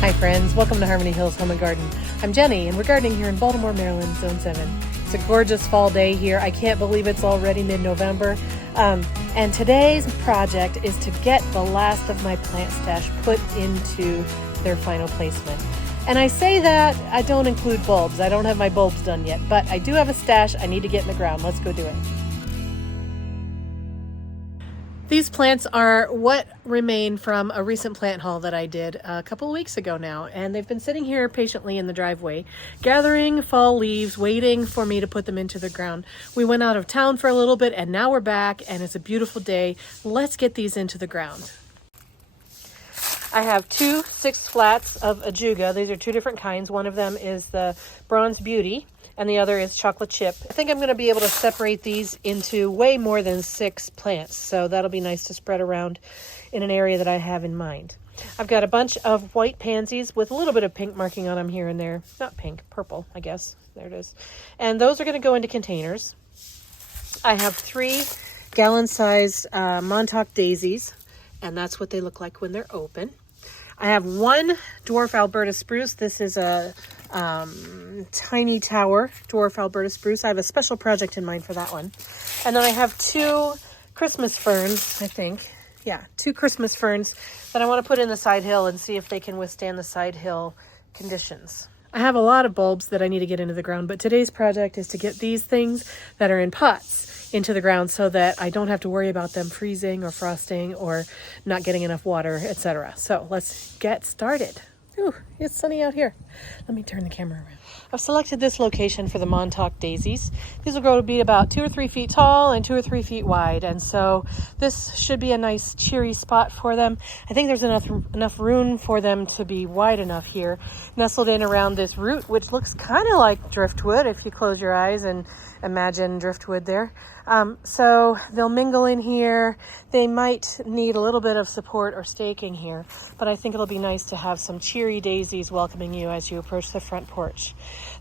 Hi friends, welcome to Harmony Hills Home and Garden. I'm Jenny and we're gardening here in Baltimore, Maryland, Zone 7. It's a gorgeous fall day here. I can't believe it's already mid-November. And today's project is to get the last of my plant stash put into their final placement. And I say that I don't include bulbs. I don't have my bulbs done yet, but I do have a stash I need to get in the ground. Let's go do it. These plants are what remain from a recent plant haul that I did a couple of weeks ago now, and they've been sitting here patiently in the driveway, gathering fall leaves, waiting for me to put them into the ground. We went out of town for a little bit, and now we're back, and it's a beautiful day. Let's get these into the ground. I have 2 6 flats of Ajuga. These are 2 different kinds. One of them is the Bronze Beauty, and the other is Chocolate Chip. I think I'm going to be able to separate these into way more than 6 plants, so that'll be nice to spread around in an area that I have in mind. I've got a bunch of white pansies with a little bit of pink marking on them here and there. Not pink, purple, I guess. There it is. And those are going to go into containers. I have 3 gallon-sized Montauk Daisies, and that's what they look like when they're open. I have 1 dwarf Alberta spruce. This is a tiny tower dwarf Alberta spruce. I have a special project in mind for that one. And then I have 2 Christmas ferns, I think. Yeah, 2 Christmas ferns that I want to put in the side hill and see if they can withstand the side hill conditions. I have a lot of bulbs that I need to get into the ground, but today's project is to get these things that are in pots into the ground so that I don't have to worry about them freezing or frosting or not getting enough water, etc. So let's get started. Ooh, it's sunny out here. Let me turn the camera around. I've selected this location for the Montauk Daisies. These will grow to be about 2 or 3 feet tall and 2 or 3 feet wide, and so this should be a nice cheery spot for them. I think there's enough room for them to be wide enough here, nestled in around this root, which looks kind of like driftwood if you close your eyes and imagine driftwood there. So they'll mingle in here. They might need a little bit of support or staking here, but I think it'll be nice to have some cheery daisies welcoming you as you approach the front porch.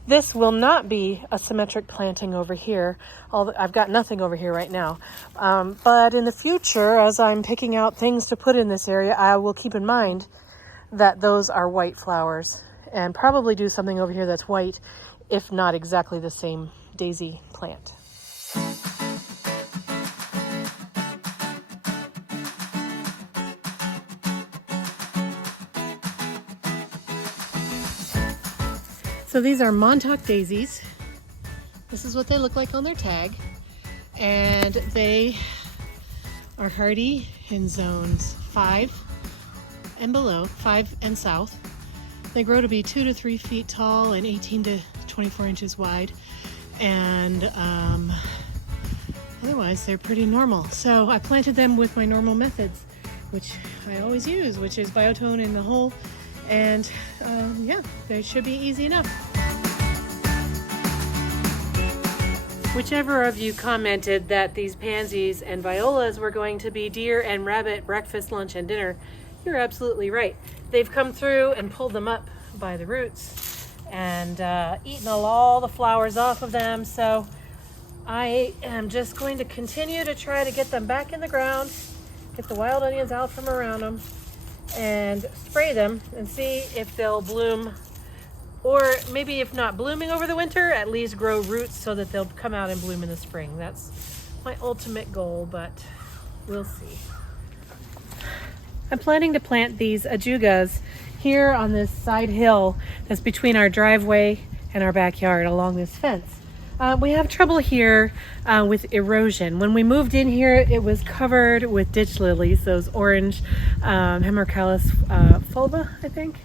This will not be a symmetric planting over here. I've got nothing over here right now. But in the future, as I'm picking out things to put in this area, I will keep in mind that those are white flowers and probably do something over here that's white, if not exactly the same daisy plant. So these are Montauk Daisies. This is what they look like on their tag. And they are hardy in zones 5 and below, 5 and south. They grow to be 2 to 3 feet tall and 18 to 24 inches wide. And otherwise they're pretty normal. So I planted them with my normal methods, which I always use, which is biotone in the hole. And yeah, they should be easy enough. Whichever of you commented that these pansies and violas were going to be deer and rabbit breakfast, lunch, and dinner, you're absolutely right. They've come through and pulled them up by the roots and eaten all the flowers off of them. So I am just going to continue to try to get them back in the ground, get the wild onions out from around them, and spray them and see if they'll bloom, or maybe if not blooming over the winter, at least grow roots so that they'll come out and bloom in the spring. That's my ultimate goal, but we'll see. I'm planning to plant these Ajugas here on this side hill that's between our driveway and our backyard along this fence. We have trouble here with erosion. When we moved in here, it was covered with ditch lilies, those orange Hemerocallis fulva, I think.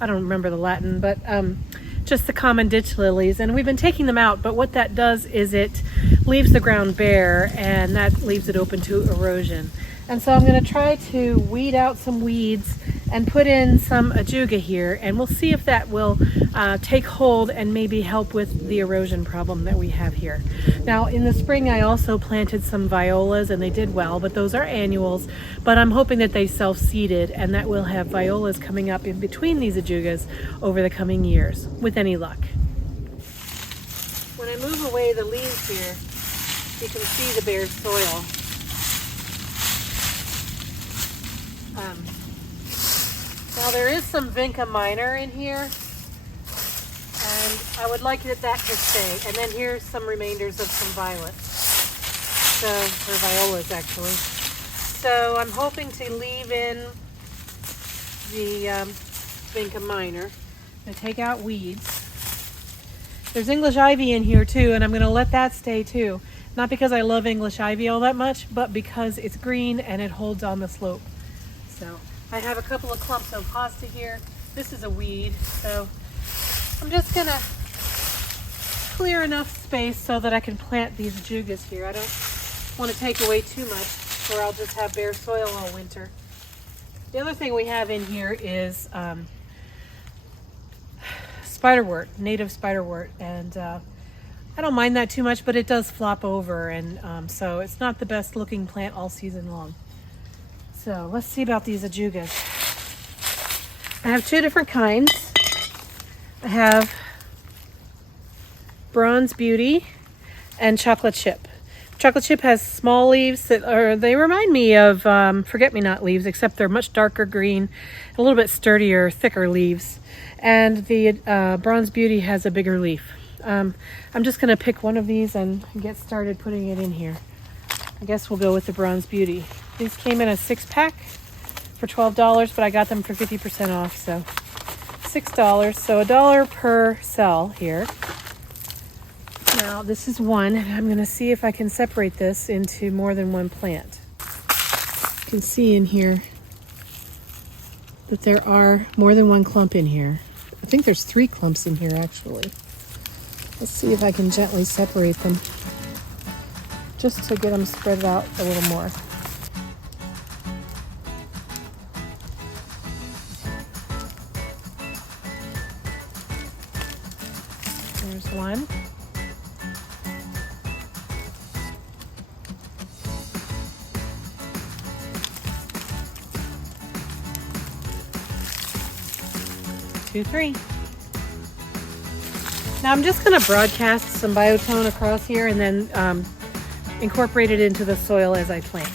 I don't remember the Latin, but just the common ditch lilies. And we've been taking them out, but what that does is it leaves the ground bare, and that leaves it open to erosion. And so I'm going to try to weed out some weeds and put in some Ajuga here, and we'll see if that will take hold and maybe help with the erosion problem that we have here. Now in the spring I also planted some violas and they did well, but those are annuals, but I'm hoping that they self-seeded and that we'll have violas coming up in between these Ajugas over the coming years, with any luck. When I move away the leaves here, you can see the bare soil. Now there is some Vinca minor in here, and I would like that to stay. And then here's some remainders of some violets, so, or violas actually. So I'm hoping to leave in the Vinca minor to take out weeds. There's English ivy in here too, and I'm going to let that stay too. Not because I love English ivy all that much, but because it's green and it holds on the slope. So I have a couple of clumps of hosta here. This is a weed, so I'm just going to clear enough space so that I can plant these ajugas here. I don't want to take away too much, or I'll just have bare soil all winter. The other thing we have in here is spiderwort, native spiderwort, and I don't mind that too much, but it does flop over, and so it's not the best looking plant all season long. So let's see about these ajugas. I have two different kinds. I have Bronze Beauty and Chocolate Chip. Chocolate Chip has small leaves that are, they remind me of forget-me-not leaves, except they're much darker green, a little bit sturdier, thicker leaves. And the Bronze Beauty has a bigger leaf. I'm just going to pick one of these and get started putting it in here. I guess we'll go with the Bronze Beauty. These came in a 6-pack for $12, but I got them for 50% off, so $6. So $1 per cell here. Now this is one, and I'm going to see if I can separate this into more than one plant. You can see in here that there are more than one clump in here. I think there's 3 clumps in here actually. Let's see if I can gently separate them, just to get them spread out a little more. There's one. Two, three. Now I'm just going to broadcast some biotone across here and then incorporate it into the soil as I plant.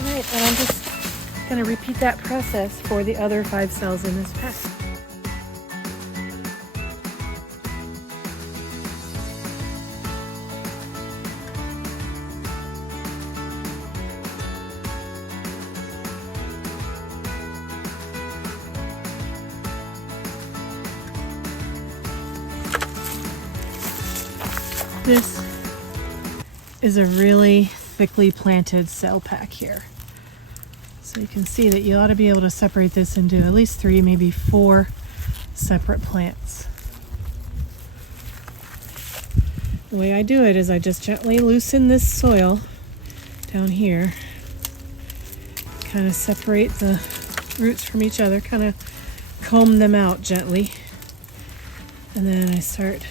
Alright, and I'm just going to repeat that process for the other 5 cells in this pack. This is a really thickly planted cell pack here. So you can see that you ought to be able to separate this into at least 3, maybe 4 separate plants. The way I do it is I just gently loosen this soil down here, kind of separate the roots from each other, kind of comb them out gently, and then I start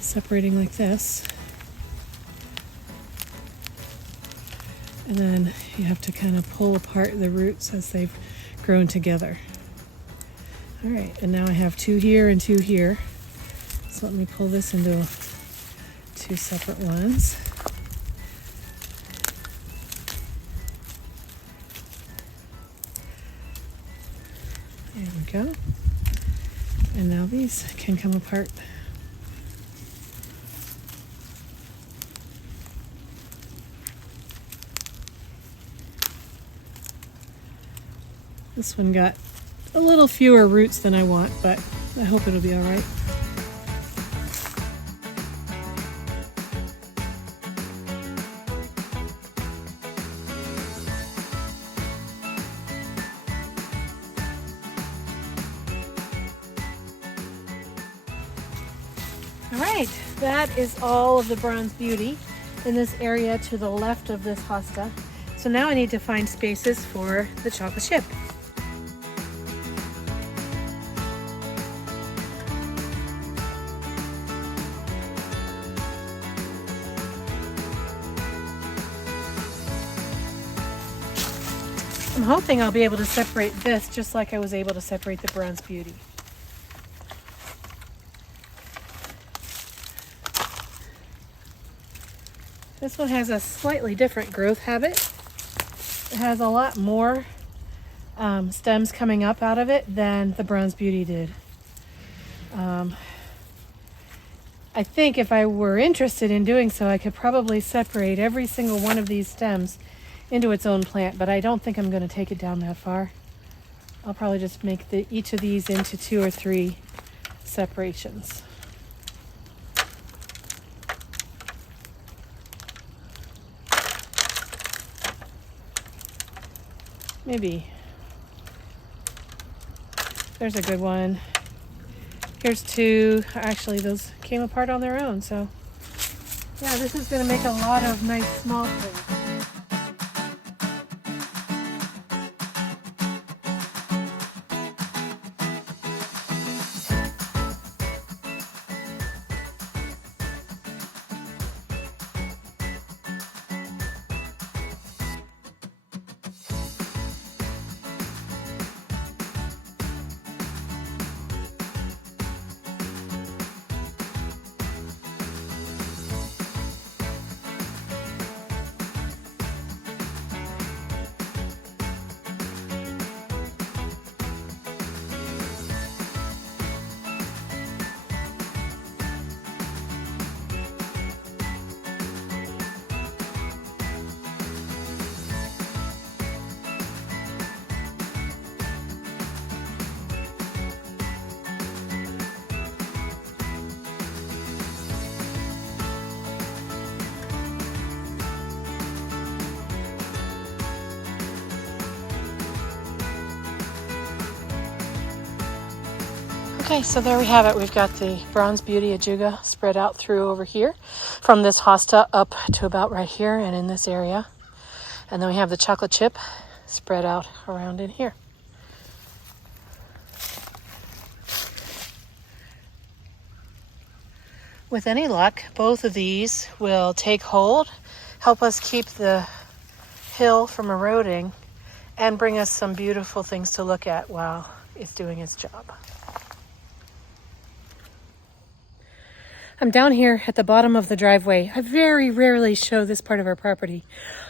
separating like this, and then you have to kind of pull apart the roots as they've grown together. All right, and now I have 2 here and 2 here, so let me pull this into 2 separate ones. There we go, and now these can come apart. This one got a little fewer roots than I want, but I hope it'll be all right. All right, that is all of the Bronze Beauty in this area to the left of this hosta. So now I need to find spaces for the chocolate chip. I'm hoping I'll be able to separate this just like I was able to separate the Bronze Beauty. This one has a slightly different growth habit. It has a lot more stems coming up out of it than the Bronze Beauty did. I think if I were interested in doing so, I could probably separate every single one of these stems into its own plant, but I don't think I'm going to take it down that far. I'll probably just make each of these into 2 or 3 separations. Maybe. There's a good one. Here's 2. Actually, those came apart on their own, so yeah, this is going to make a lot of nice small plants. Okay, so there we have it. We've got the Bronze Beauty Ajuga spread out through over here from this hosta up to about right here and in this area. And then we have the chocolate chip spread out around in here. With any luck, both of these will take hold, help us keep the hill from eroding, and bring us some beautiful things to look at while it's doing its job. I'm down here at the bottom of the driveway. I very rarely show this part of our property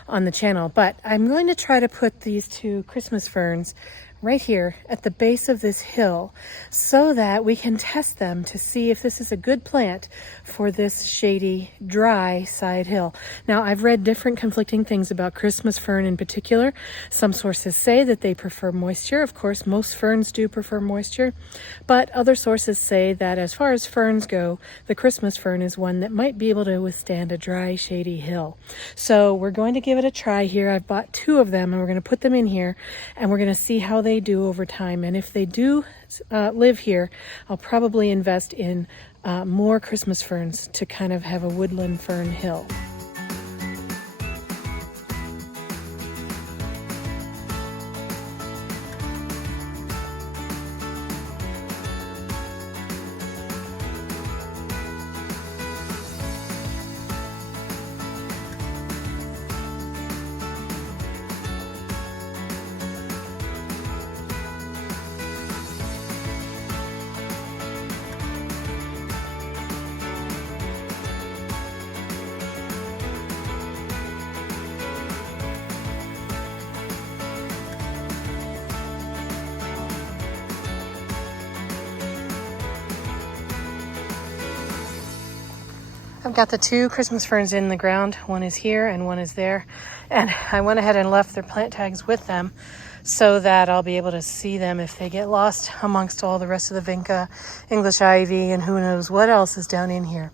on the channel, but I'm going to try to put these 2 Christmas ferns right here at the base of this hill so that we can test them to see if this is a good plant for this shady, dry side hill. Now, I've read different conflicting things about Christmas fern in particular. Some sources say that they prefer moisture. Of course, most ferns do prefer moisture, but other sources say that as far as ferns go, the Christmas fern is one that might be able to withstand a dry, shady hill. So we're going to give it a try here. I've bought 2 of them and we're going to put them in here and we're going to see how they do over time. And if they do live here, I'll probably invest in more Christmas ferns to kind of have a woodland fern hill. I've got the 2 Christmas ferns in the ground. One is here and one is there. And I went ahead and left their plant tags with them so that I'll be able to see them if they get lost amongst all the rest of the vinca, English ivy, and who knows what else is down in here.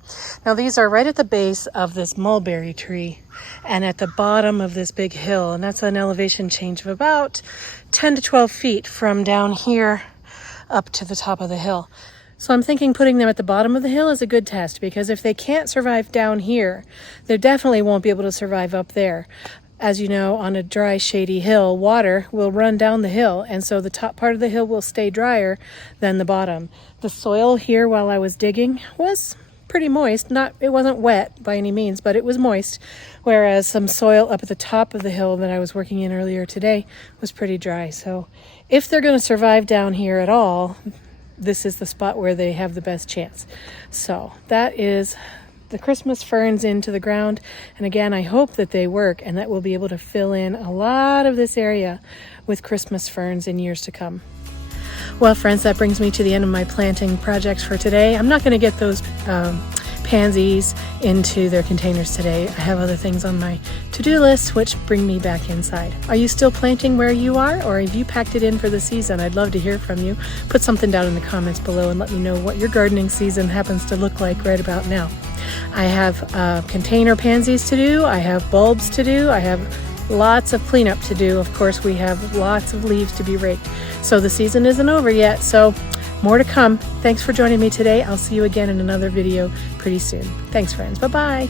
Now these are right at the base of this mulberry tree and at the bottom of this big hill. And that's an elevation change of about 10 to 12 feet from down here up to the top of the hill. So I'm thinking putting them at the bottom of the hill is a good test, because if they can't survive down here, they definitely won't be able to survive up there. As you know, on a dry, shady hill, water will run down the hill, and so the top part of the hill will stay drier than the bottom. The soil here while I was digging was pretty moist. It wasn't wet by any means, but it was moist, whereas some soil up at the top of the hill that I was working in earlier today was pretty dry. So if they're going to survive down here at all, this is the spot where they have the best chance. So that is the Christmas ferns into the ground. And again, I hope that they work and that we'll be able to fill in a lot of this area with Christmas ferns in years to come. Well, friends, that brings me to the end of my planting projects for today. I'm not going to get those pansies into their containers today. I have other things on my to-do list which bring me back inside. Are you still planting where you are, or have you packed it in for the season? I'd love to hear from you. Put something down in the comments below and let me know what your gardening season happens to look like right about now. I have container pansies to do. I have bulbs to do. I have lots of cleanup to do. Of course, we have lots of leaves to be raked. So the season isn't over yet. So more to come. Thanks for joining me today. I'll see you again in another video pretty soon. Thanks, friends. Bye-bye.